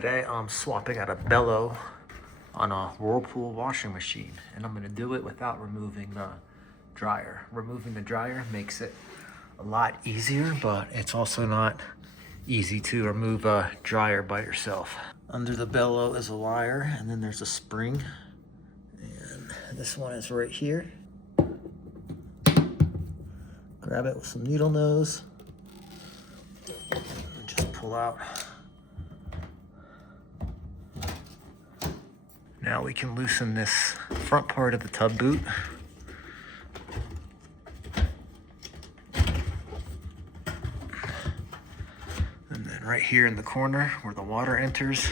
Today I'm swapping out a Bellow on a Whirlpool washing machine, and I'm gonna do it without removing the dryer. Removing the dryer makes it a lot easier, but it's also not easy to remove a dryer by yourself. Under the Bellow is a wire, and then there's a spring, and this one is right here. Grab it with some needle nose and just pull out. Now we can loosen this front part of the tub boot. And then right here in the corner where the water enters,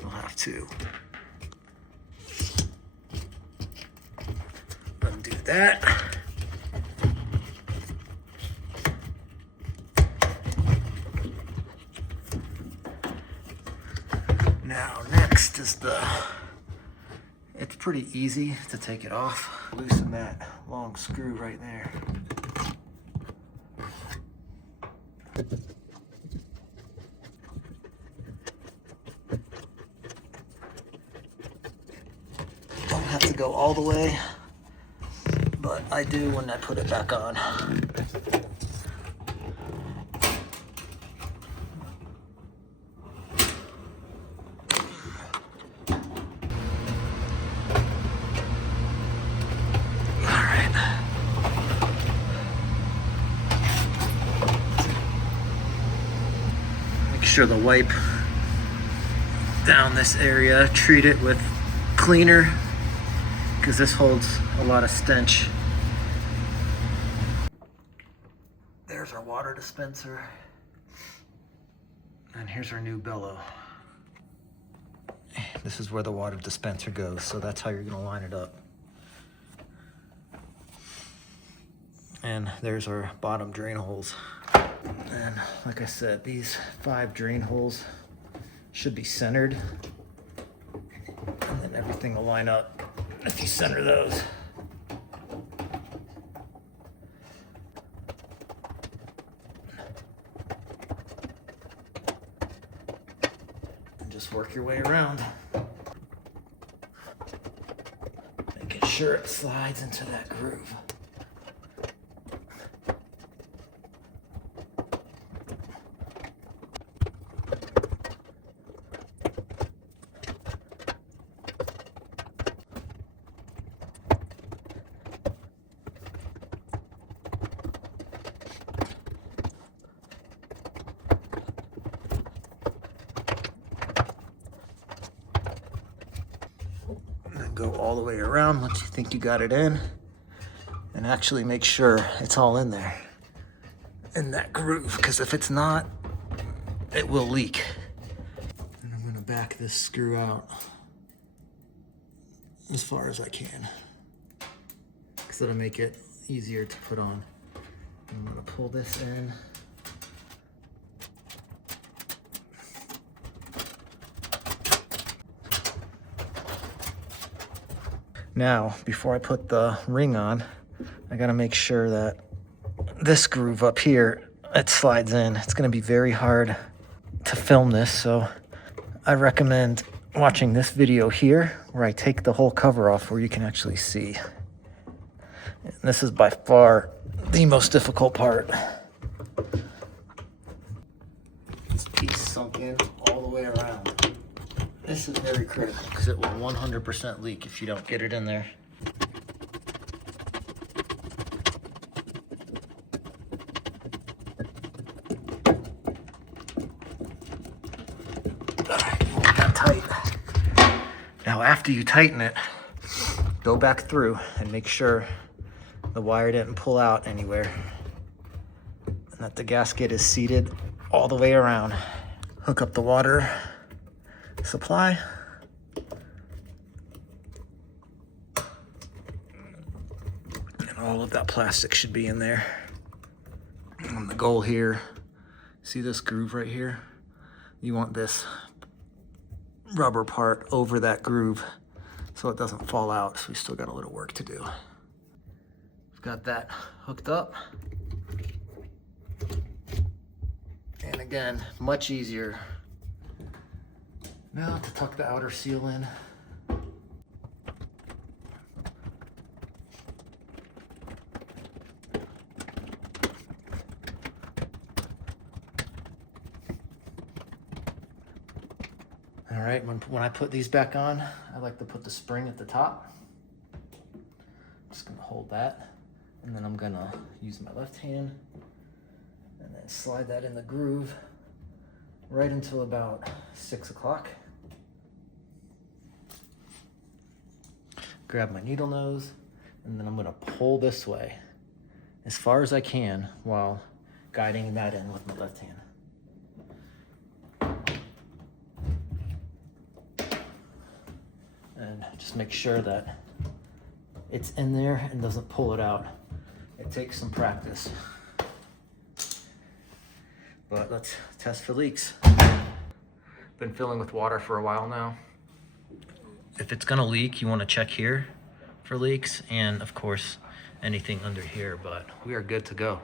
we'll have to undo that. Now next is it's pretty easy to take it off. Loosen that long screw right there. Don't have to go all the way, but I do when I put it back on. Make sure to wipe down this area, treat it with cleaner because this holds a lot of stench. There's our water dispenser, and here's our new Bellow. This is where the water dispenser goes, so that's how you're gonna line it up. And there's our bottom drain holes. And like I said, these 5 drain holes should be centered, and then everything will line up if you center those. And just work your way around, making sure it slides into that groove. Go all the way around once you think you got it in, and actually make sure it's all in there in that groove, because if it's not, it will leak. And I'm going to back this screw out as far as I can because that'll make it easier to put on. I'm going to pull this in. Now, before I put the ring on, I gotta make sure that this groove up here, it slides in. It's gonna be very hard to film this, so I recommend watching this video here where I take the whole cover off where you can actually see. And this is by far the most difficult part. This piece sunk in all the way around. This is very critical because it will 100% leak if you don't get it in there. Alright, hold that tight. Now after you tighten it, go back through and make sure the wire didn't pull out anywhere and that the gasket is seated all the way around. Hook up the water supply. And all of that plastic should be in there. And the goal here, see this groove right here? You want this rubber part over that groove so it doesn't fall out. So we still got a little work to do. We've got that hooked up. And again, much easier Now to tuck the outer seal in. All right, when I put these back on, I like to put the spring at the top. I'm just gonna hold that, and then I'm gonna use my left hand and then slide that in the groove right until about 6 o'clock. Grab my needle nose, and then I'm gonna pull this way as far as I can while guiding that in with my left hand. And just make sure that it's in there and doesn't pull it out. It takes some practice. But let's test for leaks. Been filling with water for a while now. If it's gonna leak, you wanna check here for leaks, and of course, anything under here, but we are good to go.